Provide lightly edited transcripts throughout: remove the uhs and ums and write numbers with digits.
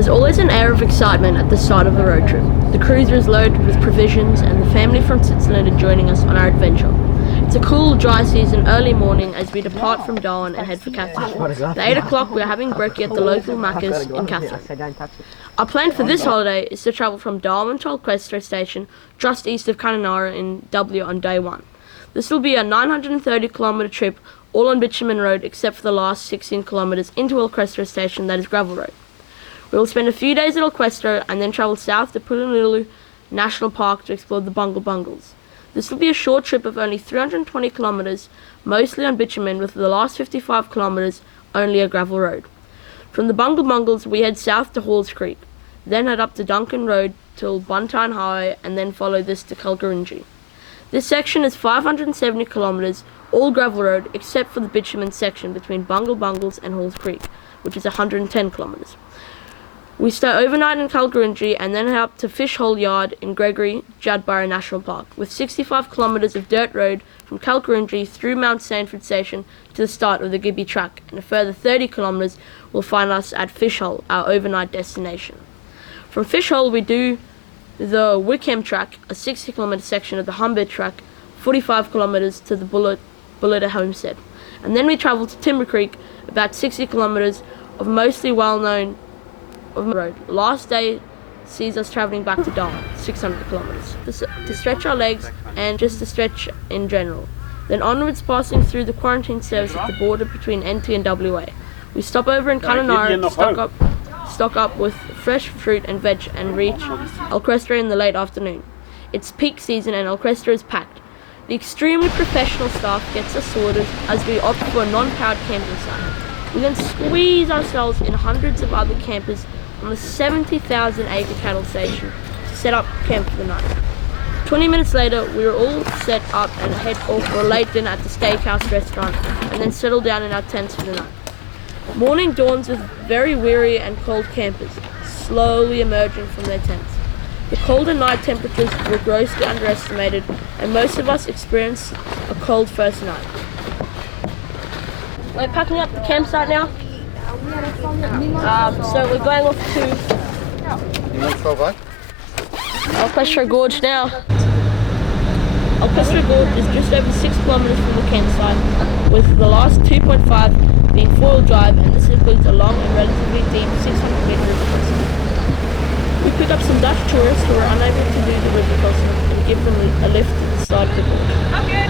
There's always an air of excitement at the start of a road trip. The cruiser is loaded with provisions and the family from Switzerland are joining us on our adventure. It's a cool, dry season, early morning as we depart from Darwin and head for Catherine. At 8 o'clock we're having brekkie at the local Macca's in Catherine. Our plan for this holiday is to travel from Darwin to Questro station just east of Kalkarindji in W on day 1. This will be a 930 kilometre trip all on bitumen road except for the last 16 kilometres into Questro station that is gravel road. We will spend a few days at Questro and then travel south to Bungle National Park to explore the Bungle Bungles. This will be a short trip of only 320 kilometres, mostly on bitumen, with the last 55 kilometres only a gravel road. From the Bungle Bungles we head south to Halls Creek, then head up to Duncan Road till Buntyne Highway and then follow this to Kalkarindji. This section is 570 kilometres, all gravel road except for the bitumen section between Bungle Bungles and Halls Creek, which is 110 kilometres. We stay overnight in Kalkarindji and then head up to Fish Hole Yard in Gregory National Park, with 65 kilometres of dirt road from Kalkarindji through Mount Sanford Station to the start of the Gibby track, and a further 30 kilometres will find us at Fish Hole, our overnight destination. From Fish Hole we do the Wickham track, a 60 kilometre section of the Humber track, 45 kilometres to the Bulletta Homestead, and then we travel to Timber Creek, about 60 kilometres of mostly well-known road. Last day sees us travelling back to Darwin, 600 kilometres, to stretch our legs and just to stretch in general. Then onwards, passing through the quarantine service at the border between NT and WA. We stop over in Kalkarindji to stock up with fresh fruit and veg and reach Questro in the late afternoon. It's peak season and Questro is packed. The extremely professional staff gets us sorted as we opt for a non-powered camping site. We then squeeze ourselves in hundreds of other campers on the 70,000 acre cattle station to set up camp for the night. 20 minutes later we were all set up and head off for a late dinner at the steakhouse restaurant and then settle down in our tents for the night. Morning dawns with very weary and cold campers slowly emerging from their tents. The cold and night temperatures were grossly underestimated and most of us experienced a cold first night. We're packing up the campsite now. So we're going off to Questro Gorge now. Questro Gorge is just over 6 kilometres from the campsite, with the last 2.5 being 4-wheel drive, and this includes a long and relatively deep 600 metre river crossing. We pick up some Dutch tourists who are unable to do the river crossing and give them a lift to the start of the gorge. Okay.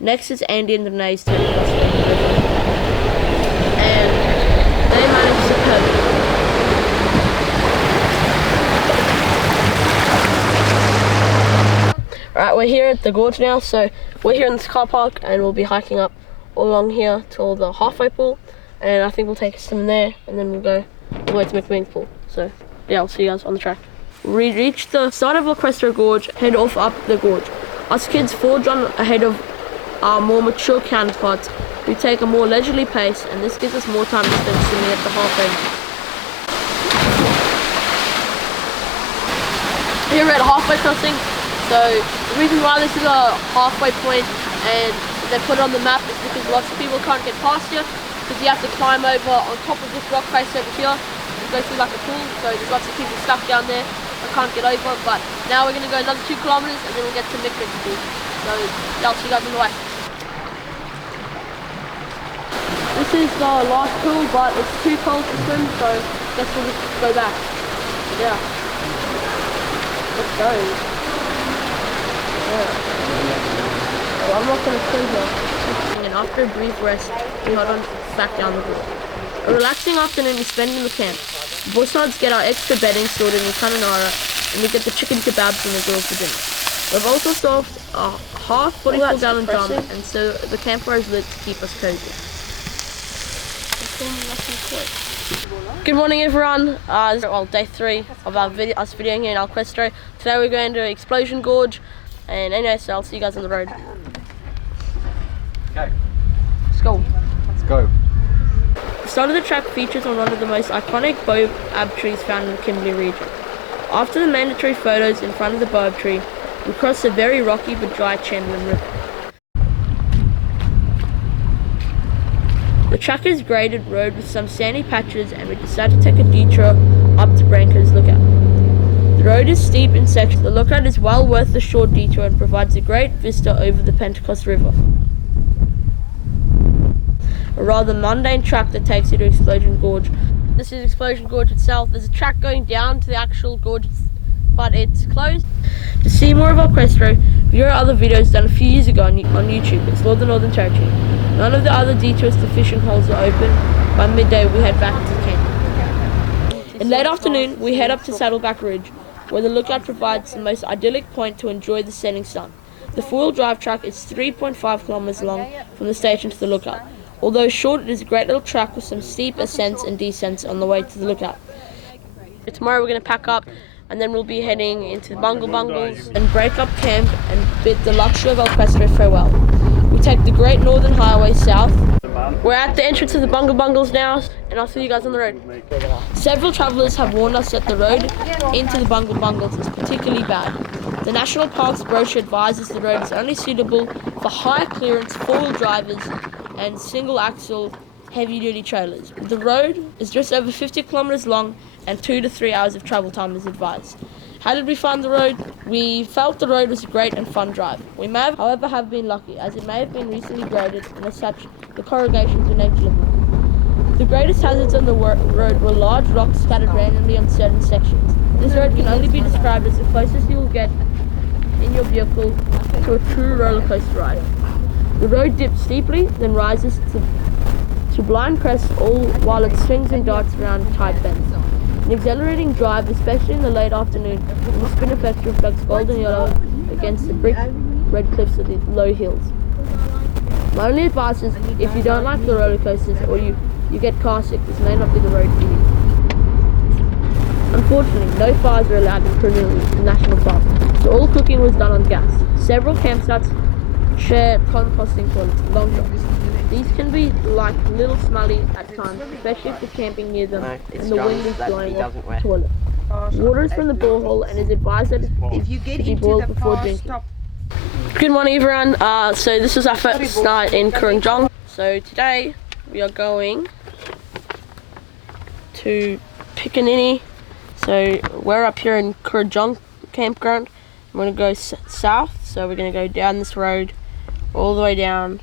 Next is Andy and Renee's turn across the river, and they managed to cope. Alright, we're here at the gorge now, so we're here in this car park and we'll be hiking up all along here till the halfway pool, and I think we'll take us from there and then we'll go all the way to McMeans Pool. So yeah, I'll see you guys on the track. We reach the start of Questro Gorge, head off up the gorge. Us kids forge on ahead of our more mature counterparts who take a more leisurely pace, and this gives us more time to spend swimming at the halfway. Here we're at a halfway crossing, so the reason why this is a halfway point and they put it on the map is because lots of people can't get past here because you have to climb over on top of this rock face over here and go through like a pool, so there's lots of people stuck down there that can't get over. But now we're going to go another 2 kilometres and then we'll get to McMeans Pool. So yeah, I'll see you guys on the way. This is the last pool, but it's too cold to swim, so I guess we'll just go back. Yeah. Let's go. Yeah. Well, I'm not going to swim here. And after a brief rest, we head on back down the river. A relaxing afternoon we spend in the camp. Both get our extra bedding sorted in Kalkarindji, and we get the chicken kebabs and the grill for dinner. We've also solved a half 44-gallon drum, and so the campfire is lit to keep us cozy. Good morning everyone, day 3 of our us videoing here in Questro. Today we're going to Explosion Gorge, and anyway, so I'll see you guys on the road. Okay. Let's go. Let's go. The start of the track features on one of the most iconic baobab trees found in the Kimberley region. After the mandatory photos in front of the baobab tree, we cross a very rocky but dry Chamberlain River. track is graded road with some sandy patches, and we decided to take a detour up to Branca's Lookout. The road is steep in sections. The lookout is well worth the short detour and provides a great vista over the Pentecost River. A rather mundane track that takes you to Explosion Gorge. This is Explosion Gorge itself. There's a track going down to the actual gorge, but it's closed. To see more of our Questro, view our other videos done a few years ago on YouTube. Explore the Northern Territory. None of the other detours to fishing holes are open. By midday, we head back to camp. In late afternoon, we head up to Saddleback Ridge, where the lookout provides the most idyllic point to enjoy the setting sun. The four-wheel drive track is 3.5 kilometers long from the station to the lookout. Although short, it is a great little track with some steep ascents and descents on the way to the lookout. Tomorrow we're going to pack up, and then we'll be heading into the Bungle Bungles and break up camp and bid the luxury of El Questro farewell. We take the Great Northern Highway south. We're at the entrance of the Bungle Bungles now, and I'll see you guys on the road. Several travellers have warned us that the road into the Bungle Bungles is particularly bad. The National Park's brochure advises the road is only suitable for high clearance four-wheel drivers and single axle heavy duty trailers. The road is just over 50 kilometers long and 2 to 3 hours of travel time is advised. How did we find the road? We felt the road was a great and fun drive. We may have, however, have been lucky, as it may have been recently graded, and as such, the corrugations were negligible. The greatest hazards on the road were large rocks scattered randomly on certain sections. This road can only be described as the closest you will get in your vehicle to a true roller coaster ride. The road dips steeply, then rises to blind crests, all while it swings and darts around tight bends. An exhilarating drive, especially in the late afternoon, when the spin effect reflects golden yellow against the brick red cliffs of the low hills. My only advice is, if you don't like the roller coasters or you get car sick, this may not be the road for you. Unfortunately, no fires are allowed in Kalkarindji National Park, so all cooking was done on gas. Several campsites share composting toilets, long drops. These can be like little smelly at times, especially if you're camping near them and the wind is blowing off the toilet. Water is from the borehole and is advised that it should be boiled before drinking. Good morning everyone, so this is our first night in Kalkarindji. So today we are going to Kalkarindji. So we're up here in Kalkarindji campground. We're going to go south, so we're going to go down this road all the way down,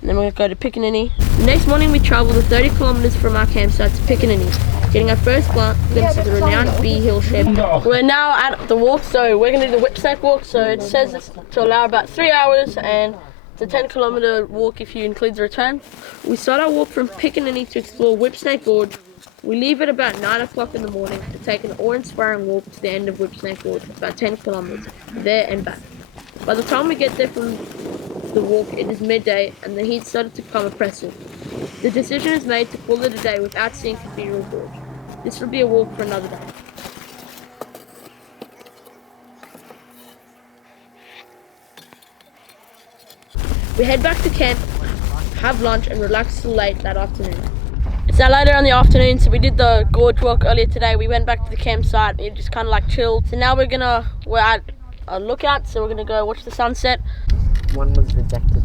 and then we're going to go to Kalkarindji. The next morning we travel the 30 kilometers from our campsite to Kalkarindji, getting our first glimpse of the renowned Bee Hill Shed. We're now at the walk, so we're going to do the Whipsnake walk. So it says it's to allow about 3 hours, and it's a 10-kilometer walk if you include the return. We start our walk from Kalkarindji to explore Whipsnake Gorge. We leave at about 9 o'clock in the morning to take an awe-inspiring walk to the end of Whipsnake Gorge, about 10 kilometers, there and back. By the time we get there from the walk, it is midday and the heat started to become oppressive. The decision is made to call it a day without seeing Cathedral Gorge. This will be a walk for another day. We head back to camp, have lunch and relax till late that afternoon. It's now later in the afternoon, so we did the gorge walk earlier today. We went back to the campsite and just kind of like chilled. So now we're at a lookout, so we're gonna go watch the sunset. One was rejected.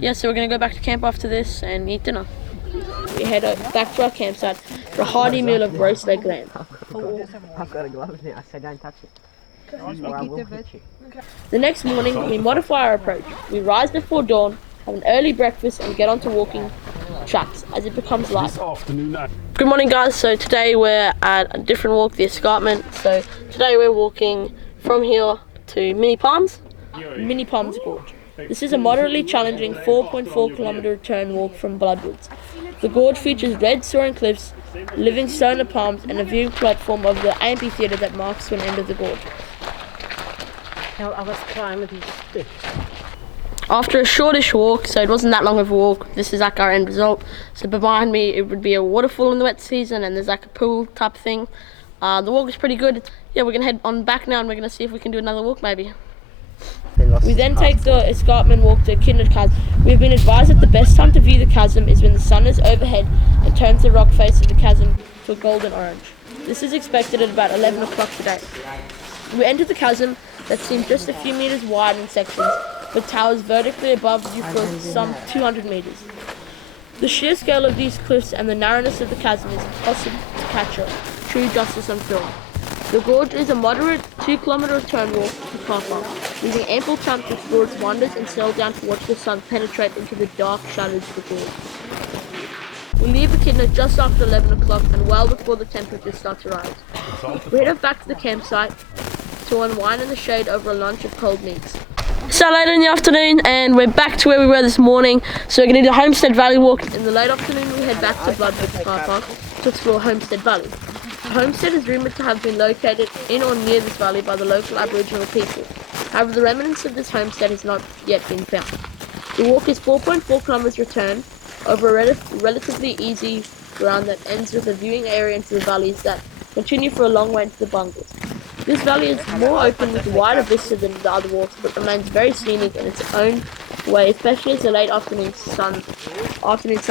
Yeah, so we're gonna go back to camp after this and eat dinner. We head back to our campsite for a hearty meal of roast leg lamb. I've got a glove in it. I said don't touch it. Or I will hit you. The next morning, we modify our approach. We rise before dawn, have an early breakfast and get onto walking tracks as it becomes light. Good morning guys, so today we're at a different walk, the escarpment. So today we're walking from here to Mini Palms Gorge. This is a moderately challenging 4.4 kilometer return walk from Bloodwoods. The gorge features red soaring cliffs, living solar palms and a viewing platform of the amphitheatre that marks one end of the gorge. Now I was climbing these sticks. After a shortish walk, so it wasn't that long of a walk, this is like our end result. So behind me it would be a waterfall in the wet season and there's like a pool type thing. The walk is pretty good. Yeah, we're gonna head on back now and we're gonna see if we can do another walk maybe. We then take the escarpment walk to Kindred Chasm. We've been advised that the best time to view the chasm is when the sun is overhead and turns the rock face of the chasm to a golden orange. This is expected at about 11 o'clock today. We enter the chasm that seems just a few meters wide in sections, but towers vertically above you for some 200 meters. The sheer scale of these cliffs and the narrowness of the chasm is impossible to capture true justice on film. The gorge is a moderate 2-kilometer return walk to the car park, leaving ample time to explore its wonders and settle down to watch the sun penetrate into the dark shadows of the gorge. We leave Echidna just after 11 o'clock and well before the temperatures start to rise. We head back to the campsite to unwind in the shade over a lunch of cold meats. So later in the afternoon, and we're back to where we were this morning. So we're going to do the Homestead Valley walk. In the late afternoon, we head back to Bloodwood Car Park to explore Homestead Valley. The homestead is rumoured to have been located in or near this valley by the local Aboriginal people. However, the remnants of this homestead has not yet been found. The walk is 4.4 kilometres return over a relatively easy ground that ends with a viewing area into the valleys that continue for a long way into the Bungles. This valley is more open with a wider vista than the other walks, but remains very scenic in its own way, especially as the late afternoon sun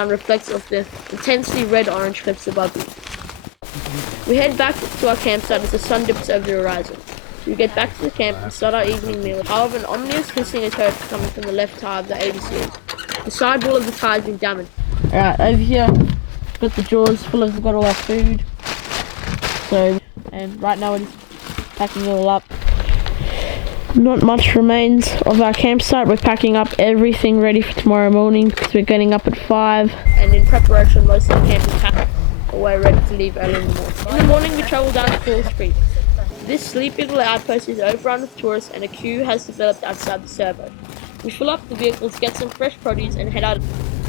reflects off the intensely red-orange cliffs above you. We head back to our campsite as the sun dips over the horizon. We get back to the camp and start our evening meal. However, an ominous hissing is heard coming from the left tire of the 80 series. The sidewall of the tire has been damaged. Alright, over here, got the drawers full of, got all our food. So, and right now we're just packing it all up. Not much remains of our campsite. We're packing up everything ready for tomorrow morning because we're getting up at 5. And in preparation, most of the camp is packed away, ready to leave early in the morning. In the morning, we travel down to Falls Creek. This sleepy little outpost is overrun with tourists and a queue has developed outside the servo. We fill up the vehicles, get some fresh produce and head out.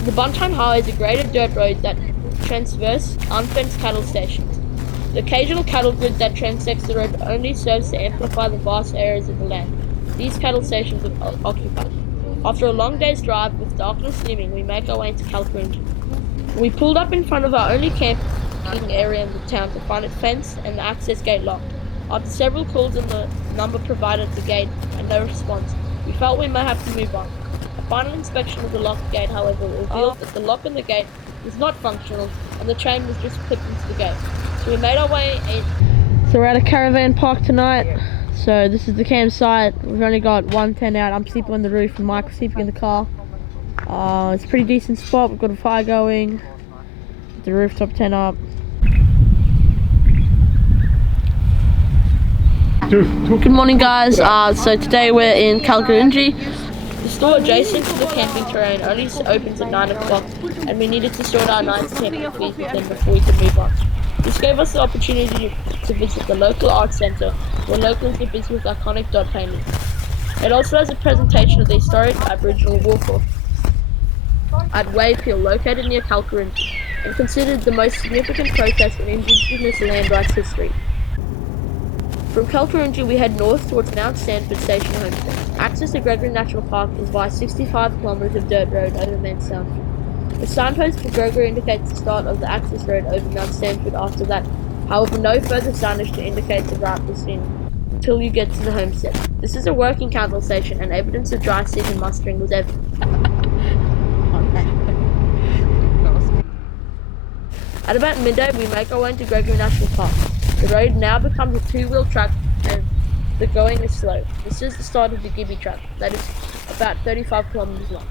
The Bunchine Highway is a graded dirt road that traverses unfenced cattle stations. The occasional cattle grid that transects the road only serves to amplify the vast areas of the land these cattle stations are occupied. After a long day's drive, with darkness looming, we make our way into Kalkarindji. We pulled up in front of our only camping area in the town to find it fenced and the access gate locked. After several calls on the number provided at the gate and no response, we felt we may have to move on. A final inspection of the locked gate, however, revealed that the lock on the gate was not functional and the chain was just clipped into the gate. So we made our way in. So we're at a caravan park tonight. So this is the campsite. We've only got one tent out. I'm sleeping on the roof and Mike's sleeping in the car. It's a pretty decent spot. We've got a fire going. The rooftop tent up. Good morning, guys. So today we're in Kalkarindji. The store adjacent to the camping terrain only opens at 9 o'clock and we needed to sort our night's camping fees with them before we could move on. This gave us the opportunity to visit the local art centre where locals are busy with iconic dot paintings. It also has a presentation of the historic Aboriginal war at Waypeel, located near Kalkarindji, and considered the most significant protest in Indigenous land rights history. From Kalkarindji, we head north towards Mount Stanford Station Homestead. Access to Gregory National Park is via 65 kilometres of dirt road over Mount Stanford. The signpost for Gregory indicates the start of the access road over Mount Stanford after that. However, no further signage to indicate the route was seen until you get to the homestead. This is a working cattle station and evidence of dry season mustering was evident. At about midday, we make our way into Gregory National Park. The road now becomes a two-wheel track and the going is slow. This is the start of the Gibby track, that is about 35 kilometres long.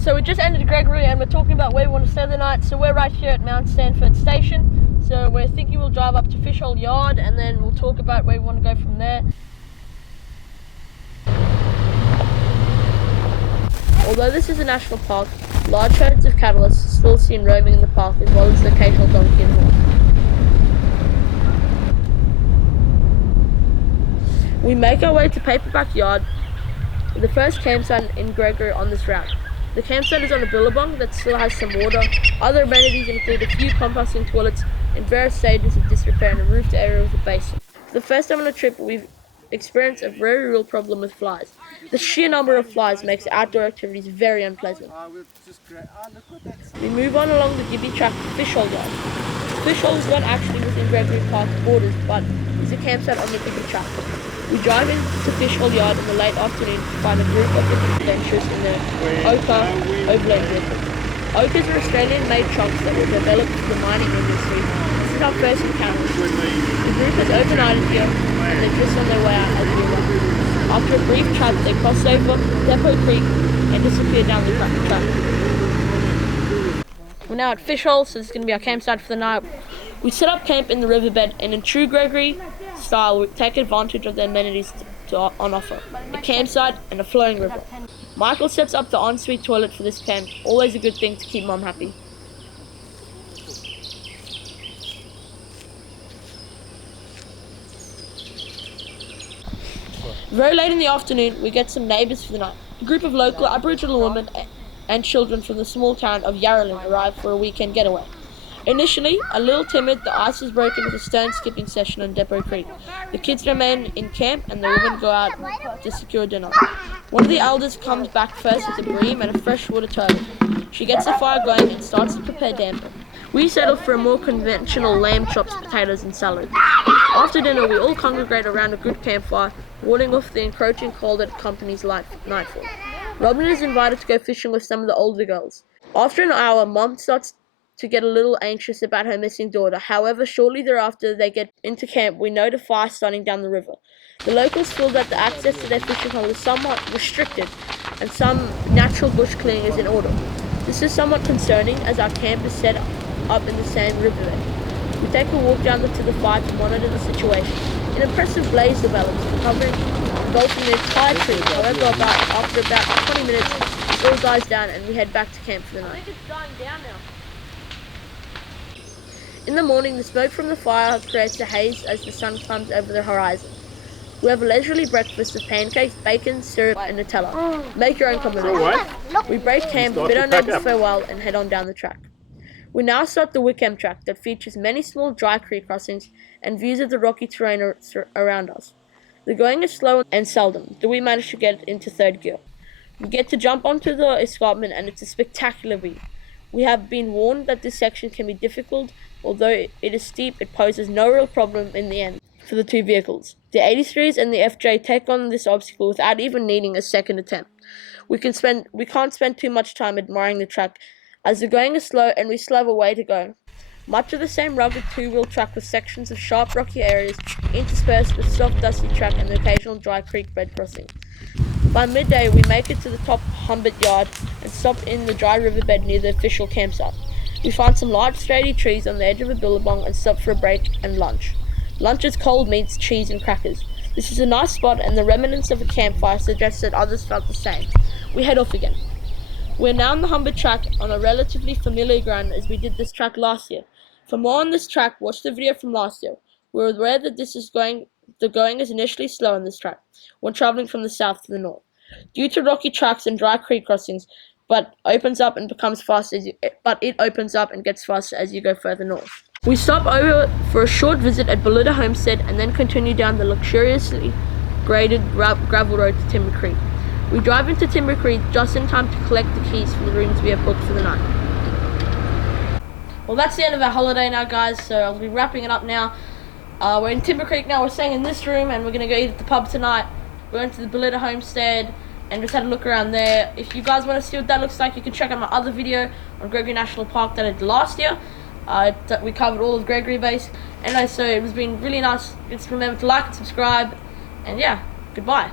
So we just entered Gregory and we're talking about where we want to stay the night. So we're right here at Mount Stanford Station. So we're thinking we'll drive up to Fishhole Yard and then we'll talk about where we want to go from there. Although this is a national park, large herds of cattle are still seen roaming in the park as well as the occasional donkey and horse. We make our way to Paperback Yard, the first campsite in Gregory on this route. The campsite is on a billabong that still has some water. Other amenities include a few composting toilets in various stages of disrepair and a roofed area with a basin. For the first time on a trip, we've experienced a very real problem with flies. The sheer number of flies makes outdoor activities very unpleasant. We move on along the Gibby track to Fishhole Yard. Fishhole is not actually within Gregory Park borders, but is a campsite on the Gibby track. We drive into Fishhole Yard in the late afternoon to find a group of adventurers in their Oka overland vehicle. Okas are Australian-made trucks that were developed for the mining industry is our first encounter. The group has overnighted here and they're just on their way out as we arrive. After a brief chat, they cross over Depot Creek and disappear down the track. We're now at Fishhole, so this is going to be our campsite for the night. We set up camp in the riverbed and in true Gregory style, we take advantage of the amenities on offer. A campsite and a flowing river. Michael sets up the ensuite toilet for this camp, always a good thing to keep Mum happy. Very late in the afternoon, we get some neighbours for the night. A group of local Aboriginal women and children from the small town of Yarralin arrive for a weekend getaway. Initially, a little timid, the ice is broken with a stone skipping session on Depot Creek. The kids remain in camp and the women go out to secure dinner. One of the elders comes back first with a bream and a freshwater turtle. She gets the fire going and starts to prepare damper. We settle for a more conventional lamb chops, potatoes and salad. After dinner, we all congregate around a good campfire, warding off the encroaching cold that accompanies nightfall. Robin is invited to go fishing with some of the older girls. After an hour, Mom starts to get a little anxious about her missing daughter. However, shortly thereafter they get into camp, we note a fire starting down the river. The locals feel that the access to their fishing hole is somewhat restricted and some natural bush clearing is in order. This is somewhat concerning as our camp is set up in the same riverbed. We take a walk down to the fire to monitor the situation. An impressive blaze develops, engulfing the entire tree. However, after about 20 minutes, it all dies down and we head back to camp for the night. I think it's dying down now. In the morning, the smoke from the fire creates a haze as the sun climbs over the horizon. We have a leisurely breakfast of pancakes, bacon, syrup, and Nutella. Make your own combination. We break camp, bid our neighbours farewell, and head on down the track. We now start the Wickham track that features many small dry creek crossings and views of the rocky terrain around us. The going is slow and seldom, though we manage to get into third gear. We get to jump onto the escarpment and it's a spectacular view. We have been warned that this section can be difficult. Although it is steep, it poses no real problem in the end for the two vehicles. The 83s and the FJ take on this obstacle without even needing a second attempt. We can't spend too much time admiring the track as the going is slow and we still have a way to go. Much of the same rugged two-wheel track with sections of sharp rocky areas interspersed with soft dusty track and the occasional dry creek bed crossing. By midday we make it to the top Humbert yard and stop in the dry riverbed near the official campsite. We find some large shady trees on the edge of a billabong and stop for a break and lunch. Lunch is cold meats, cheese and crackers. This is a nice spot and the remnants of a campfire suggests that others felt the same. We head off again. We're now on the Humbert track on a relatively familiar ground as we did this track last year. For more on this track, watch the video from last year. We're aware that the going is initially slow on this track when travelling from the south to the north, due to rocky tracks and dry creek crossings, but it opens up and gets faster as you go further north. We stop over for a short visit at Bullita Homestead and then continue down the luxuriously graded gravel road to Timber Creek. We drive into Timber Creek just in time to collect the keys for the rooms we have booked for the night. Well, that's the end of our holiday now, guys, so I'll be wrapping it up now. We're in Timber Creek now, we're staying in this room and we're going to go eat at the pub tonight. We're going to the Bullita Homestead and just had a look around there. If you guys want to see what that looks like, you can check out my other video on Gregory National Park that I did last year. We covered all of Gregory Base. Anyway, so it was been really nice. Just remember to like and subscribe. And yeah, goodbye.